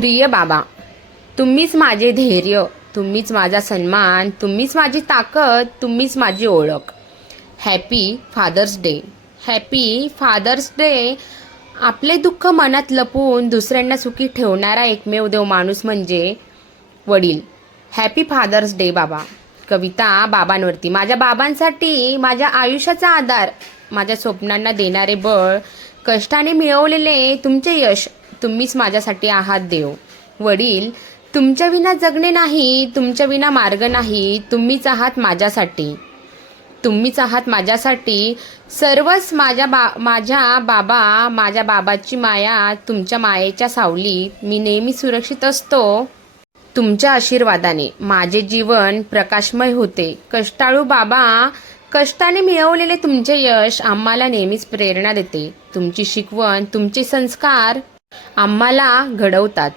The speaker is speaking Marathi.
प्रिय बाबा, तुम्हीच माझे धैर्य, तुम्हीच माझा सन्मान, तुम्हीच माझी ताकद, तुम्हीच माझी ओळख. Happy father's day. Happy father's day. आपले दुःख मनात लपवून दुसऱ्यांना सुखी ठेवणारा एकमेव देव माणूस म्हणजे वडील. हॅपी फादर्स डे बाबा. कविता बाबांवरती. माझ्या बाबांसाठी माझ्या आयुष्याचा आधार, माझ्या स्वप्नांना देणारे बळ, कष्टाने मिळवलेले तुमचे यश, तुम्हीच माझ्यासाठी आहात देव. वडील, तुमच्या विना जगणे नाही, तुमच्या विना मार्ग नाही, तुम्हीच आहात माझ्यासाठी. तुम्हीच आहात माझ्यासाठी सर्वच. माझ्या बाबाची माया, तुमच्या मायेच्या सावलीत मी नेहमी सुरक्षित असतो. तुमच्या आशीर्वादाने माझे जीवन प्रकाशमय होते. कष्टाळू बाबा, कष्टाने मिळवलेले तुमचे यश आम्हाला नेहमीच प्रेरणा देते. तुमची शिकवण, तुमचे संस्कार आम्हाला घडवतात.